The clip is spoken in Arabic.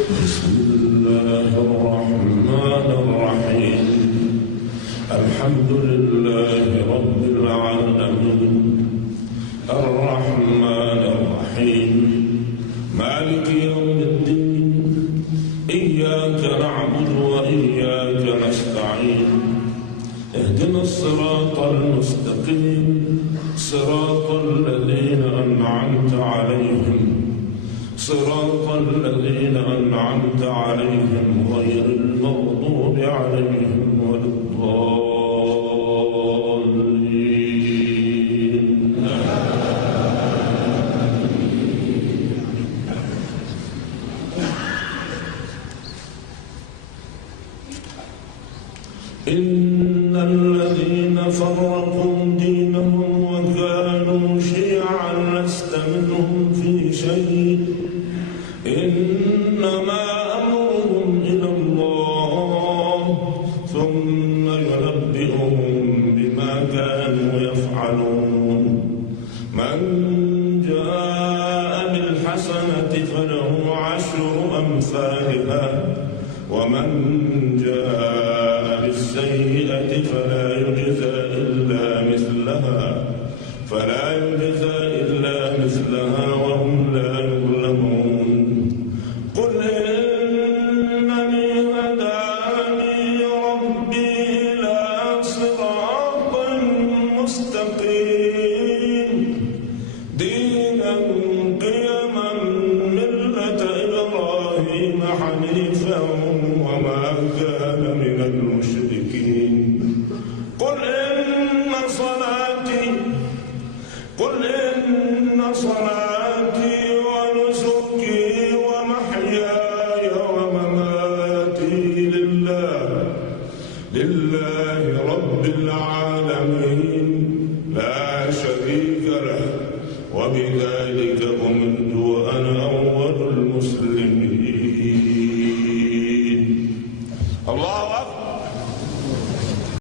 بسم الله الرحمن الرحيم. الحمد لله رب العالمين الرحمن الرحيم مالك يوم الدين إياك نعبد وإياك نستعين اهدنا الصراط المستقيم صراط الذين أنعمت عليهم غير المغضوب عليهم ولا الضالين. إن الذين فرقوا دينهم وكانوا شيعا لست منهم في شيء إنما أمرهم إلى الله ثم ينبئهم بما كانوا يفعلون. من جاء بالحسنة فله 10 أمثالها ومن جاء بالسيئة فلا يجزى إلا مثلها وهم لا يظلمون. قل إنني هداني ربي إلى صراط مستقيم دينا قيما ملة إبراهيم حنيفا وما كان من المشركين. قل إن صلاتي ونسكي ومحياي ومماتي لله رب العالمين لا شريك له وبذلك أمرت وأنا